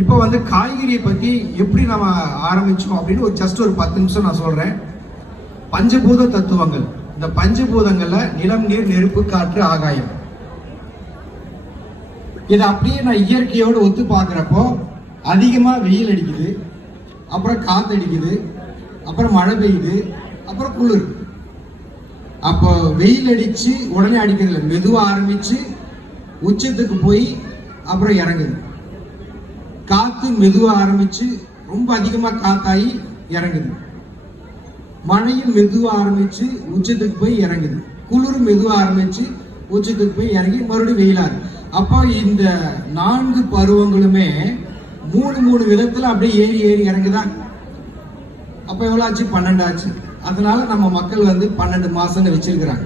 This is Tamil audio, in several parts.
இப்போ வந்து காய்கறியை பற்றி எப்படி நம்ம ஆரம்பிச்சோம் அப்படின்னு ஒரு ஜஸ்ட் ஒரு பத்து நிமிஷம் நான் சொல்கிறேன் பஞ்சபூத தத்துவங்கள். இந்த பஞ்சபூதங்களில் நிலம் நீர் நெருப்பு காற்று ஆகாயம். இதை அப்படியே நான் இயற்கையோடு ஒத்து பார்க்குறப்போ அதிகமாக வெயில் அடிக்குது அப்புறம் காற்று அடிக்குது அப்புறம் மழை பெய்யுது அப்புறம் குளிர். அப்போ வெயில் அடித்து உடனே அடிக்கிறதில்ல மெதுவாக ஆரம்பித்து உச்சத்துக்கு போய் அப்புறம் இறங்குது. காற்று மெதுவாக ஆரம்பித்து ரொம்ப அதிகமாக காத்தாகி இறங்குது. மழையும் மெதுவாக ஆரம்பித்து உச்சத்துக்கு போய் இறங்குது. குளிரும் மெதுவாக ஆரம்பித்து உச்சத்துக்கு போய் இறங்கி மறுபடியும் வெயிலாது அப்போ இந்த நான்கு பருவங்களுமே மூணு மூணு விதத்தில் அப்படியே ஏறி ஏறி இறங்குதா? அப்போ எவ்வளோ ஆச்சு? பன்னெண்டு ஆச்சு. அதனால நம்ம மக்கள் வந்து பன்னெண்டு மாசம்னு வச்சிருக்கிறாங்க.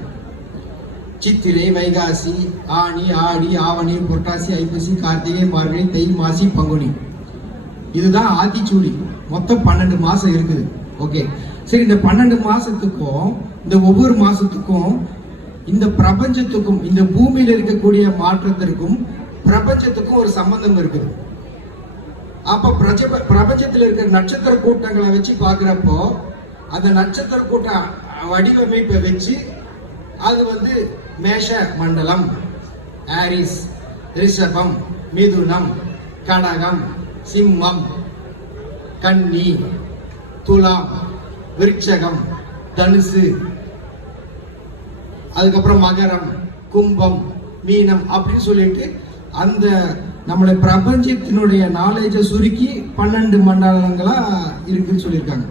சித்திரை வைகாசி ஆனி ஆடி ஆவணி புரட்டாசி ஐப்பசி கார்த்திகை மார்கழி தை மாசி பங்குனி. இதுதான் ஆத்திச்சூடி மொத்தம் பன்னெண்டு மாசம் இருக்குது. ஓகே சரி இந்த பன்னெண்டு மாசத்துக்கும் இந்த ஒவ்வொரு மாசத்துக்கும் இந்த பிரபஞ்சத்துக்கும் இந்த பூமியில இருக்கக்கூடிய மாற்றத்திற்கும் பிரபஞ்சத்துக்கும் ஒரு சம்பந்தம் இருக்குது. அப்ப பிரஜ பிரபஞ்சத்தில் இருக்கிற நட்சத்திர கூட்டங்களை வச்சு பார்க்குறப்போ அந்த நட்சத்திர கூட்ட வடிவமைப்பை வச்சு அது வந்து மேஷ மண்டலம் ஆரிஸ் ரிஷபம் மிதுனம் கடகம் சிம்மம் கன்னி துலாம் விருட்சகம் தனுசு அதுக்கப்புறம் மகரம் கும்பம் மீனம் அப்படின்னு சொல்லிட்டு அந்த நம்மளுடைய பிரபஞ்சத்தினுடைய நாலேஜை சுருக்கி பன்னெண்டு மண்டலங்களா இருக்குன்னு சொல்லியிருக்காங்க.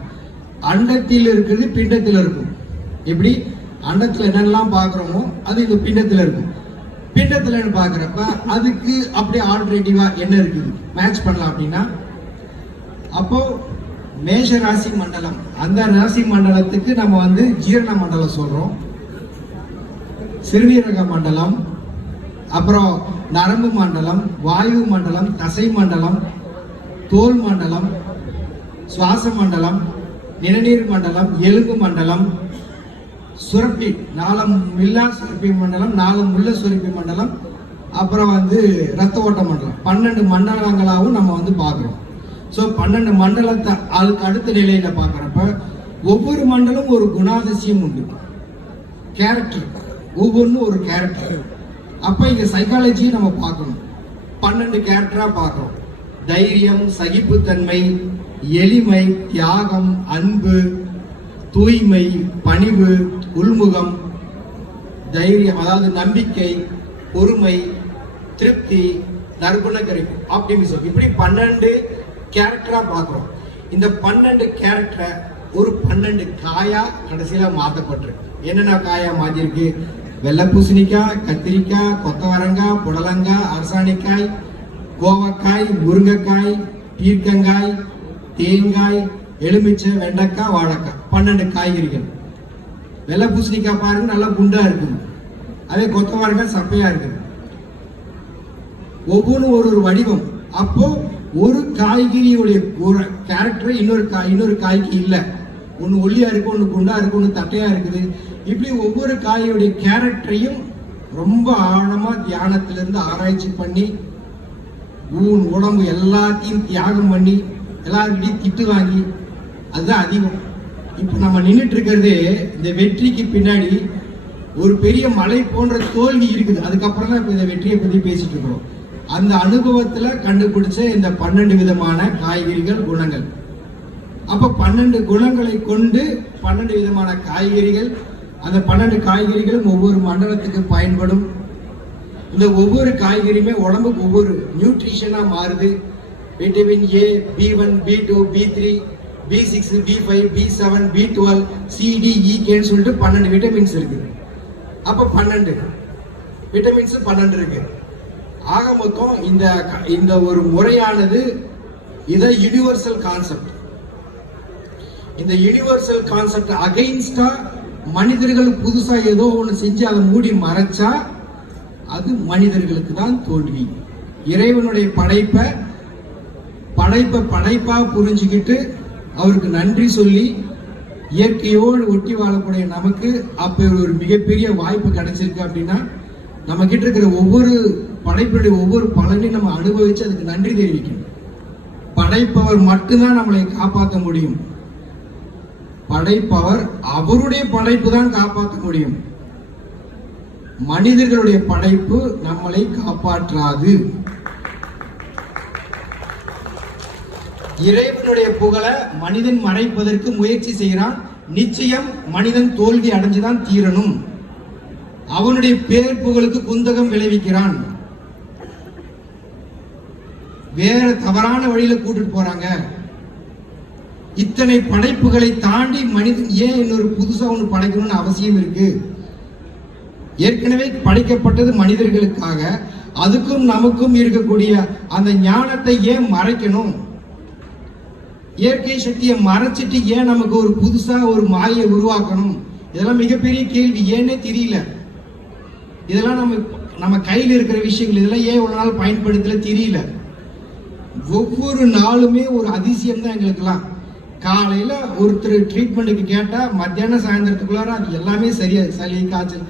அண்டத்தில் இருக்கிறது பிண்டத்தில் இருக்கும். எப்படி? அண்டத்தில் என்னெல்லாம் பார்க்குறோமோ அது இந்த பிண்டத்தில் இருக்கும். பிண்டத்தில் பார்க்குறப்ப அதுக்கு அப்படியே ஆல்டர்னேட்டிவாக என்ன இருக்குது? மேட்ச் பண்ணலாம் அப்படின்னா அப்போ மேஷ ராசி மண்டலம். அந்த ராசி மண்டலத்துக்கு நம்ம வந்து ஜீரண மண்டலம் சொல்றோம். சிறுநீரக மண்டலம் அப்புறம் நரம்பு மண்டலம் வாயு மண்டலம் தசை மண்டலம் தோல் மண்டலம் சுவாச மண்டலம் நிணநீர் மண்டலம் எலும்பு மண்டலம் சுரப்பி நாளம் மில்லா சுரப்பி மண்டலம் நாளம் உள்ள சுரப்பி மண்டலம் அப்புறம் வந்து ரத்த ஓட்ட மண்டலம். பன்னெண்டு மண்டலங்களாகவும் நம்ம வந்து பார்க்குறோம். ஸோ பன்னெண்டு மண்டலத்தை அதுக்கு அடுத்த நிலையில் பார்க்குறப்ப ஒவ்வொரு மண்டலம் ஒரு குணாதிசயம் உண்டு. கேரக்டர் ஒவ்வொன்றும் ஒரு கேரக்டர் அப்போ இங்கே சைக்காலஜியை நம்ம பார்க்கணும். பன்னெண்டு கேரக்டராக பார்க்குறோம். தைரியம் சகிப்புத்தன்மை எளிமை தியாகம் அன்பு தூய்மை பணிவு உள்முகம் தைரியம் அதாவது நம்பிக்கை பொறுமை திருப்தி நற்குணக்கரை ஆப்டிமிசம் இப்படி பன்னெண்டு கேரக்டராக பார்க்குறோம். இந்த பன்னெண்டு கேரக்டரை ஒரு பன்னெண்டு காயா கடைசியில் மாற்றப்பட்டிருக்கு என்னென்ன காயா மாற்றிருக்கு வெள்ளை பூசணிக்காய் கத்திரிக்காய் கொத்தவரங்காய் புடலங்காய் அரசாணிக்காய் கோவக்காய் முருங்கைக்காய் பீர்க்கங்காய் தேங்காய் எலுமிச்சை வெண்டைக்காய் வாழைக்காய். பன்னெண்டு காய்கறிகள். வெள்ளை பூசணிக்காய் பாருங்க நல்லா குண்டா இருக்குது அதே கொத்தவரங்காய் சப்பையா இருக்குது ஒவ்வொன்றும் ஒரு ஒரு வடிவம். அப்போ ஒரு காய்கறியுடைய ஒரு கேரக்டர் இன்னொரு காய் இன்னொரு காய்க்கு இல்லை. ஒன்று ஒல்லியா இருக்கு ஒன்று குண்டா இருக்கு ஒன்று தட்டையா இருக்குது. இப்படி ஒவ்வொரு காயுடைய கேரக்டரையும் ரொம்ப ஆழமா தியானத்திலிருந்து ஆராய்ச்சி பண்ணி ஊன் உடம்பு எல்லாத்தையும் தியாகம் பண்ணி எல்லாருக்கிட்டையும் திட்டு வாங்கி அதுதான் அதிகம். இப்போ நம்ம நின்றுட்டு இருக்கிறது இந்த வெற்றிக்கு பின்னாடி ஒரு பெரிய மலை போன்ற தோல்வி இருக்குது. அதுக்கப்புறம் தான் இப்போ இந்த வெற்றியை பற்றி பேசிட்டு இருக்கிறோம். அந்த அனுபவத்துல கண்டுபிடிச்ச இந்த பன்னெண்டு விதமான காய்கறிகள் குணங்கள். அப்ப பன்னெண்டு குணங்களை கொண்டு பன்னெண்டு விதமான காய்கறிகள் அந்த பன்னெண்டு காய்கறிகளும் ஒவ்வொரு மண்டலத்துக்கு பயன்படும். இந்த ஒவ்வொரு காய்கறியுமே உடம்புக்கு ஒவ்வொரு நியூட்ரிஷனா மாறுது. Vitamin A B one B two B three B six B five B seven B twelve சிடிஇகேன்னு சொல்லிட்டு பன்னெண்டு விட்டமின்ஸ் இருக்கு. அப்போ பன்னெண்டு. விட்டமின்ஸ் பன்னெண்டு இருக்கு. ஆக மொத்தம் இந்த க- இந்த ஒரு முறையானது இதை யுனிவர்சல் கான்செப்ட் இந்த யுனிவர்சல் கான்செப்ட் அகைன்ஸ்டா மனிதர்கள் புதுசா ஏதோ ஒன்று செஞ்சு அதை மூடி மறைச்சா அது மனிதர்களுக்கு தான் தோல்வி. இறைவனுடைய படைப்பை படைப்பை படைப்பா புரிஞ்சுக்கிட்டு அவருக்கு நன்றி சொல்லி இயற்கையோடு ஒட்டி வாழக்கூடிய நமக்கு அப்போ ஒரு மிகப்பெரிய வாய்ப்பு கிடைச்சிருக்கு அப்படின்னா நம்ம கிட்ட இருக்கிற ஒவ்வொரு படைப்பினுடைய ஒவ்வொரு பலனையும் நம்ம அனுபவிச்சு அதுக்கு நன்றி தெரிவிக்கணும். படைப்பவர் மட்டும்தான் நம்மளை காப்பாற்ற முடியும். படைப்பவர் அவருடைய படைப்பு தான் காப்பாற்ற முடியும். மனிதர்களுடைய படைப்பு நம்மளை காப்பாற்றாது. இறைவனுடைய புகழை மனிதன் மறைப்பதற்கு முயற்சி செய்கிறான். நிச்சயம் மனிதன் தோல்வி அடைஞ்சுதான் தீரணும். அவனுடைய பேர் புகழுக்கு குந்தகம் விளைவிக்கிறான். வேற தவறான வழியில கூட்டிட்டு போறாங்க. இத்தனை படைப்புகளை தாண்டி மனிதன் ஏன் இன்னொரு புதுசா ஒன்று படைக்கணும்னு அவசியம் இருக்கு? ஏற்கனவே படைக்கப்பட்டது மனிதர்களுக்காக. அதுக்கும் நமக்கும் இருக்கக்கூடிய அந்த ஞானத்தை ஏன் மறைக்கணும்? இயற்கை சக்தியை மறைச்சிட்டு ஏன் நமக்கு ஒரு புதுசா ஒரு மாயை உருவாக்கணும்? இதெல்லாம் மிகப்பெரிய கேள்வி. ஏன்னே தெரியல. இதெல்லாம் நம்ம நம்ம கையில் இருக்கிற விஷயங்கள் இதெல்லாம் ஏன் ஒரு நாள் பயன்படுத்தல தெரியல. ஒவ்வொரு நாளுமே ஒரு அதிசயம் தான் எங்களுக்கெல்லாம். காலையில் ஒருத்தர் ட்ரீட்மெண்ட்டுக்கு கேட்டால் மத்தியானம் சாயந்தரத்துக்குள்ளார அது எல்லாமே சரியா சளி காய்ச்சல்.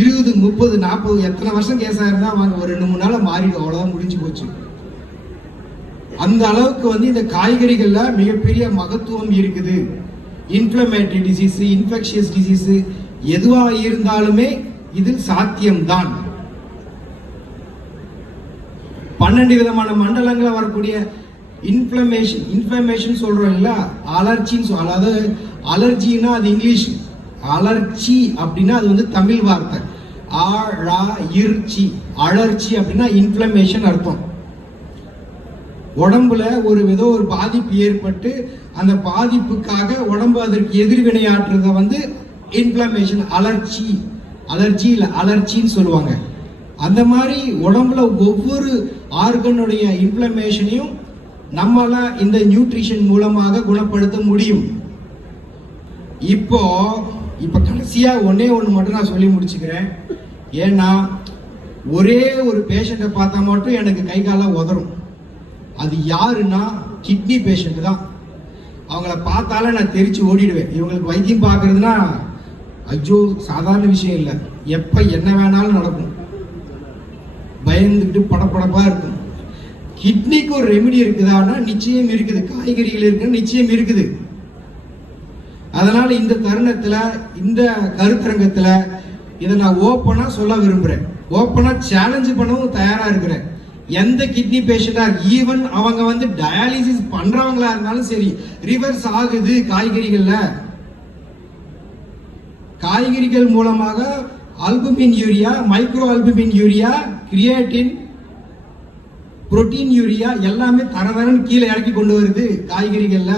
இருபது முப்பது நாற்பது எத்தனை வருஷம் கேஸாக இருந்தால் அவங்க ஒரு ரெண்டு மூணு நாள் மாறிடும் அவ்வளோதான் முடிஞ்சு போச்சு. அந்த அளவுக்கு வந்து இந்த காய்கறிகள்ல மிகப்பெரிய மகத்துவம் இருக்குது. இன்ஃப்ளமேட்டரி டிசீஸ் இன்ஃபெக்ஷியஸ் டிசீஸ் எதுவாக இருந்தாலுமே இதில் சாத்தியம்தான். பன்னெண்டு விதமான மண்டலங்களில் வரக்கூடிய இன்ஃப்ளமேஷன் இன்ஃப்ளமேஷன் சொல்றோம் இல்ல அலர்ச்சின்னு சொல் அதாவது அலர்ஜின்னா அது இங்கிலீஷ். அலர்ச்சி அப்படின்னா அது வந்து தமிழ் வார்த்தை. ஆழி அலர்ச்சி அப்படின்னா இன்ஃப்ளமேஷன் அர்த்தம். உடம்புல ஒரு ஏதோ ஒரு பாதிப்பு ஏற்பட்டு அந்த பாதிப்புக்காக உடம்பு அதற்கு எதிர்வினையாற்றுறத வந்து இன்ஃப்ளமேஷன் அலர்ச்சி அலர்ஜி இல்லை அலர்ச்சின்னு சொல்லுவாங்க. அந்த மாதிரி உடம்புல ஒவ்வொரு ஆர்கனுடைய இன்ஃப்ளமேஷனையும் நம்மளால் இந்த நியூட்ரிஷன் மூலமாக குணப்படுத்த முடியும். இப்போ இப்போ கடைசியாக ஒன்னே ஒன்று மட்டும் நான் சொல்லி முடிச்சுக்கிறேன். ஏன்னா ஒரே ஒரு பேஷண்ட்டை பார்த்தா மட்டும் எனக்கு கை காலம் உதறும். அது யாருன்னா கிட்னி பேஷண்ட் தான். அவங்கள பார்த்தாலே நான் தெரிச்சு ஓடிடுவேன். இவங்களுக்கு வைத்தியம் பார்க்கறதுனா ஐயோ சாதாரண விஷயம் இல்லை. எப்போ என்ன வேணாலும் நடக்கும். பயந்துக்கிட்டு படப்படப்பாக இருக்கும். கிட்னிக்கு ஒரு ரெமிடி இருக்குதான்னா நிச்சயம் இருக்குது. காய்கறிகள் இருக்குன்னு நிச்சயம் இருக்குது. அதனால் இந்த தருணத்தில் இந்த கருத்தரங்கத்தில் இதை நான் ஓப்பனாக சொல்ல விரும்புகிறேன் ஓப்பனாக சேலஞ்சு பண்ணவும் தயாராக இருக்கிறேன். எந்த கிட்னி பேஷண்டா ஈவன் அவங்க வந்து டயாலிசிஸ் பண்றவங்களா இருந்தாலும் சரி ரிவர்ஸ் ஆகுது காய்கறிகள்ல. காய்கறிகள் மூலமாக albumin urea micro albumin urea creatine protein urea எல்லாமே தரதரன் கீழே இறக்கி கொண்டு வருது காய்கறிகள்ல.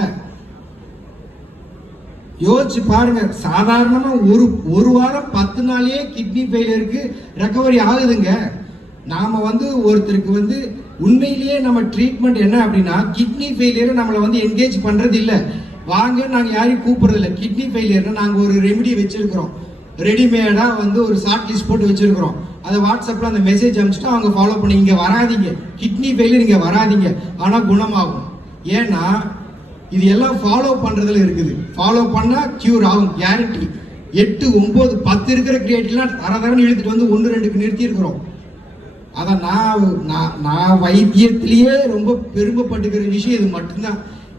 யோசிச்சு பாருங்க சாதாரணமா ஒரு ஒரு வாரம் பத்து நாளே கிட்னி ஃபெயிலியருக்கு ரெக்கவரி ஆகுதுங்க. நாம வந்து ஒருத்தருக்கு வந்து உண்மையிலேயே நம்ம ட்ரீட்மெண்ட் என்ன அப்படின்னா கிட்னி ஃபெயிலியரை நம்மளை வந்து என்கேஜ் பண்றது இல்லை வாங்க நாங்கள் யாரையும் கூப்பிடுறது இல்லை கிட்னி ஃபெயிலியர்னா நாங்கள் ஒரு ரெமெடி வச்சிருக்கிறோம். ரெடிமேடாக வந்து ஒரு ஷார்ட் லிஸ்ட் போட்டு வச்சிருக்கிறோம். அதை வாட்ஸ்அப்பில் அந்த மெசேஜ் அனுப்பிச்சிட்டு அவங்க ஃபாலோ பண்ணி இங்கே வராதீங்க. கிட்னி ஃபெயிலியர் இங்கே வராதீங்க. ஆனால் குணமாகும். ஏன்னா இது எல்லாம் ஃபாலோ பண்ணுறதுல இருக்குது. ஃபாலோ பண்ணால் க்யூர் ஆகும் கேரண்டி எட்டு ஒம்பது பத்து இருக்கிற கிரியேட்லாம் தர தரன்னு இழுத்துட்டு வந்து ஒன்று ரெண்டுக்கு நிறுத்தியிருக்கிறோம். அதை நான் நான் நான் வைத்தியத்திலேயே ரொம்ப பெருமைப்பட்டுக்கிற விஷயம் இது மட்டும்தான்.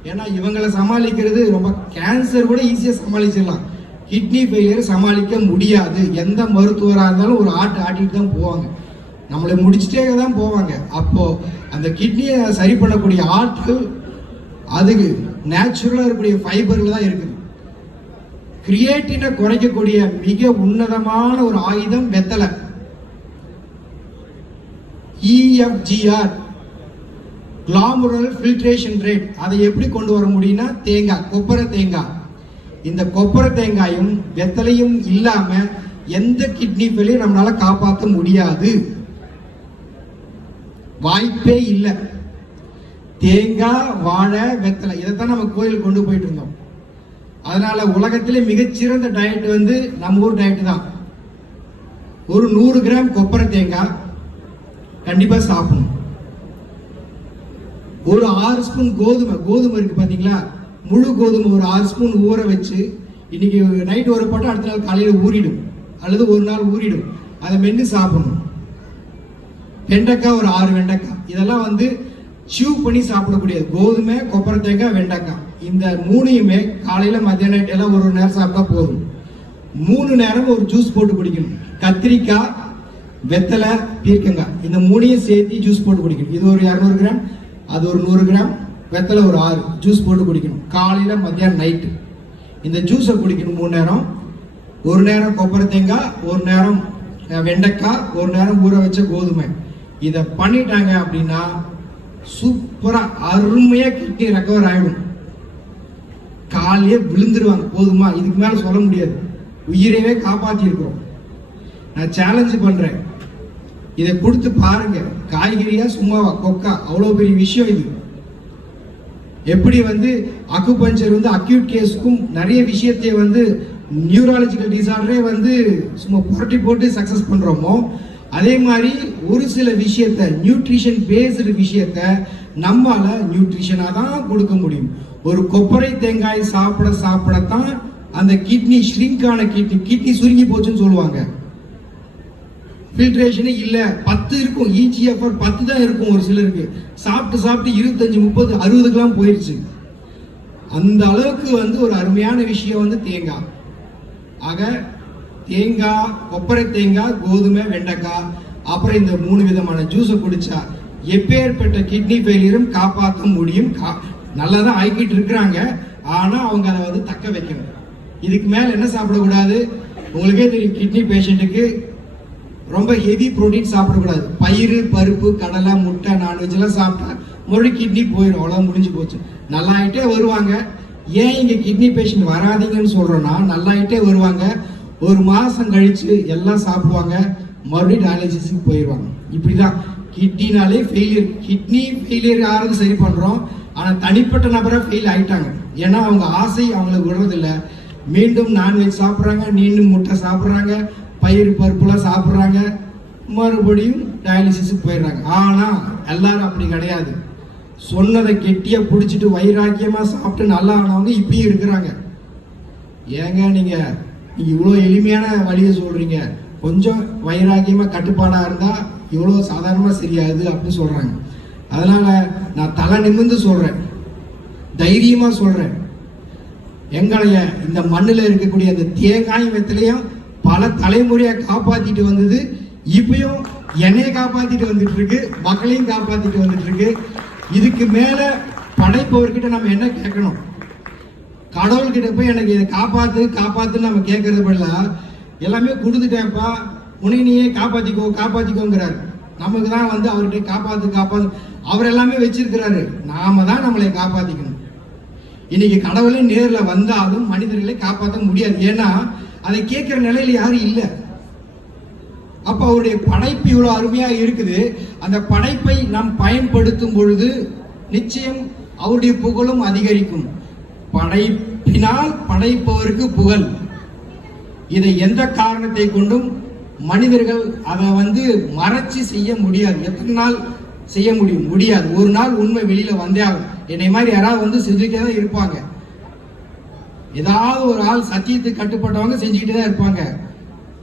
ஏன்னா இவங்களை சமாளிக்கிறது ரொம்ப கேன்சர் கூட ஈஸியாக சமாளிச்சிடலாம். கிட்னி ஃபெயிலியர் சமாளிக்க முடியாது. எந்த மருத்துவராக இருந்தாலும் ஒரு ஆட்டு ஆட்டிட்டு தான் போவாங்க. நம்மளை முடிச்சுட்டே தான் போவாங்க. அப்போது அந்த கிட்னியை சரி பண்ணக்கூடிய ஆட்கள் அதுக்கு நேச்சுரலாக இருக்கக்கூடிய ஃபைபரில் தான் இருக்குது. கிரியேட்டினை குறைக்கக்கூடிய மிக உன்னதமான ஒரு ஆயுதம் வெத்தலை. இஎஃப்ஜிஆர் கிளாமுரல் ஃபில்ட்ரேஷன் ரேட் அதை எப்படி கொண்டு வர முடியும்னா தேங்காய் கொப்பரை தேங்காய் இந்த கொப்பரை தேங்காயும் வெத்தலையும் இல்லாமல் எந்த கிட்னி ஃபெயிலையும் நம்மளால் காப்பாற்ற முடியாது. வாய்ப்பே இல்லை. தேங்காய் வாழை வெத்தலை இதை தான் நம்ம கோயில் கொண்டு போயிட்டு இருந்தோம். அதனால் உலகத்திலே மிகச்சிறந்த டயட் வந்து நம்ம ஊர் டயட் தான். ஒரு நூறு கிராம் கொப்பரை தேங்காய் கண்டிப்பா சாப்பிடணும். ஒரு ஆறு ஸ்பூன் கோதுமை கோதுமை இருக்கு பாத்தீங்களா? முழு கோதுமை ஒரு ஆறு ஸ்பூன் ஊற வச்சு இன்னைக்கு நைட் ஒரு போட்டு அடுத்த நாள் காலையில ஊறிடும். அல்லது ஒரு நாள் ஊறிடும். அதை மென்று சாப்பிடணும். வெண்டைக்காய் ஒரு ஆறு வெண்டைக்காய். இதெல்லாம் வந்து சியூ பண்ணி சாப்பிடக்கூடியது. கோதுமை கொப்பரை தேங்காய் வெண்டைக்காய். இந்த மூணையுமே காலையில் மத்தியான night எல்லாம் ஒரு ஒரு நேரம் சாப்பிட்டா போதும். மூணு நேரம் ஒரு ஜூஸ் போட்டு குடிக்கணும். கத்திரிக்காய் வெத்தலை பீர்க்கங்காய் இந்த மூணையும் சேர்த்து ஜூஸ் போட்டு குடிக்கணும். இது ஒரு இரநூறு கிராம் அது ஒரு நூறு கிராம் வெத்தலை ஒரு ஆறு. ஜூஸ் போட்டு குடிக்கணும். காலையில் மத்தியானம் நைட்டு இந்த ஜூஸை குடிக்கணும் மூணு நேரம். ஒரு நேரம் கொப்பரை தேங்காய் ஒரு நேரம் வெண்டைக்காய் ஒரு நேரம் ஊற வச்ச கோதுமை. இதை பண்ணிட்டாங்க அப்படின்னா சூப்பராக அருமையாக கிட்னி ரெக்கவர் ஆகிடும் காலையே விழுந்துருவாங்க. போதுமா? இதுக்கு மேலே சொல்ல முடியாது. உயிரையே காப்பாற்றி இருக்கிறோம் நான் சேலஞ்சு பண்ணுறேன் இதை கொடுத்து பாருங்க. காய்கறியா சும்மாவா? கொக்கா. அவ்வளோ பெரிய விஷயம் இது. எப்படி வந்து அக்குபஞ்சர் வந்து அக்யூட் கேஸுக்கும் நிறைய விஷயத்தை வந்து நியூராலஜிக்கல் டிசார்டரே வந்து சும்மா புரட்டி போட்டு சக்ஸஸ் பண்ணுறோமோ அதே மாதிரி ஒரு சில விஷயத்த நியூட்ரிஷன் பேஸ்டு விஷயத்த நம்மால் நியூட்ரிஷனாக தான் கொடுக்க முடியும். ஒரு கொப்பரை தேங்காய் சாப்பிட சாப்பிடத்தான் அந்த கிட்னி ஷ்ரிங்கான கிட்னி கிட்னி சுருங்கி போச்சுன்னு சொல்லுவாங்க. ஃபில்ட்ரேஷனே இல்லை. பத்து இருக்கும். இஜிஎஃப்ஆர் பத்து தான் இருக்கும் ஒரு சிலருக்கு. சாப்பிட்டு சாப்பிட்டு இருபத்தஞ்சு முப்பது அறுபதுக்கெல்லாம் போயிடுச்சு அந்த அளவுக்கு வந்து ஒரு அருமையான விஷயம் வந்து தேங்காய். ஆக தேங்காய் கொப்பரை தேங்காய் கோதுமை வெண்டைக்காய் அப்புறம் இந்த மூணு விதமான ஜூஸை குடிச்சா எப்பேற்பட்ட கிட்னி ஃபெயிலியரும் காப்பாற்ற முடியும். கா நல்லா தான் ஆக்கிட்டு இருக்கிறாங்க. ஆனால் அவங்க அதை வந்து தக்க வைக்கணும். இதுக்கு மேலே என்ன சாப்பிடக்கூடாது? உங்களுக்கே தெரியும் கிட்னி பேஷண்ட்டுக்கு ரொம்ப ஹெவி புரோட்டீன் சாப்பிடக்கூடாது. பயிறு பருப்பு கடலை முட்டை நான்வெஜ் எல்லாம் சாப்பிட்டா மறுபடியும் கிட்னி போயிடும் அவ்வளோ முடிஞ்சு போச்சு. நல்லாயிட்டே வருவாங்க. ஏன் இங்கே கிட்னி பேஷண்ட் வராதீங்கன்னு சொல்கிறோன்னா நல்லாயிட்டே வருவாங்க. ஒரு மாதம் கழித்து எல்லாம் சாப்பிடுவாங்க. மறுபடியும் டயாலிசிஸுக்கு போயிடுவாங்க. இப்படி தான் கிட்னினாலே ஃபெயிலியர் கிட்னி ஃபெயிலியர் யாரும் சரி பண்ணுறோம் ஆனால் தனிப்பட்ட நபராக ஃபெயில் ஆகிட்டாங்க ஏன்னா அவங்க ஆசை அவங்களுக்கு விடுறதில்ல. மீண்டும் நான்வெஜ் சாப்பிட்றாங்க. மீண்டும் முட்டை சாப்பிட்றாங்க. பயிர் பருப்புலாம் சாப்பிட்றாங்க. மறுபடியும் டயாலிசிஸுக்கு போயிடுறாங்க. ஆனால் எல்லாரும் அப்படி கிடையாது. சொன்னதை கெட்டியாக பிடிச்சிட்டு வைராக்கியமாக சாப்பிட்டு நல்லா ஆனவங்க இப்பயும் இருக்கிறாங்க. ஏங்க நீங்கள் நீங்கள் இவ்வளோ எளிமையான வழியை சொல்கிறீங்க கொஞ்சம் வைராக்கியமாக கட்டுப்பாடாக இருந்தால் இவ்வளோ சாதாரணமாக சரியாது அப்படின்னு சொல்கிறாங்க அதனால் நான் தலை நிமிர்ந்து சொல்கிறேன் தைரியமாக சொல்கிறேன் எங்களைய இந்த மண்ணில் இருக்கக்கூடிய அந்த தேங்காய் வெத்திலையும் பல தலைமுறையை காப்பாத்திட்டு வந்தது. இப்பயும் என்னைய காப்பாத்திட்டு வந்துட்டு இருக்கு மக்களையும் காப்பாத்திட்டு வந்துட்டு இருக்கு இதுக்கு மேல படைப்பவர்கிட்ட நம்ம என்ன கேட்கணும்? கடவுள்கிட்ட போய் எனக்கு இதை காப்பாத்து காப்பாத்துன்னு நம்ம கேட்கறது பதிலா எல்லாமே கொடுத்துட்டேன்ப்பா. உன்னை நீயே காப்பாத்திக்கோ காப்பாற்றிக்கோங்கிறார் நமக்கு தான் வந்து அவர்கிட்ட காப்பாத்து காப்பாத்து. அவர் எல்லாமே வச்சிருக்கிறாரு. நாம தான் நம்மளை காப்பாத்திக்கணும். இன்னைக்கு கடவுளே நேரில் வந்தாலும் மனிதர்களை காப்பாற்ற முடியாது. ஏன்னா அதை கேட்கிற நிலையில யாரும் இல்லை. அப்ப அவருடைய படைப்பு இவ்வளவு அருமையா இருக்குது. அந்த படைப்பை நாம் பயன்படுத்தும் பொழுது நிச்சயம் அவருடைய புகழும் அதிகரிக்கும். படைப்பினால் படைப்பவருக்கு புகழ். இதை எந்த காரணத்தை கொண்டும் மனிதர்கள் அதை வந்து மறைச்சு செய்ய முடியாது. எத்தனை நாள் செய்ய முடியும்? முடியாது. ஒரு நாள் உண்மை வெளியில வந்தே ஆகும். என்னை மாதிரி யாராவது வந்து செஞ்சுட்டே தான் இருப்பாங்க. ஏதாவது ஒரு ஆள் சத்தியத்துக்கு கட்டுப்பட்டவங்க செஞ்சுக்கிட்டு தான் இருப்பாங்க.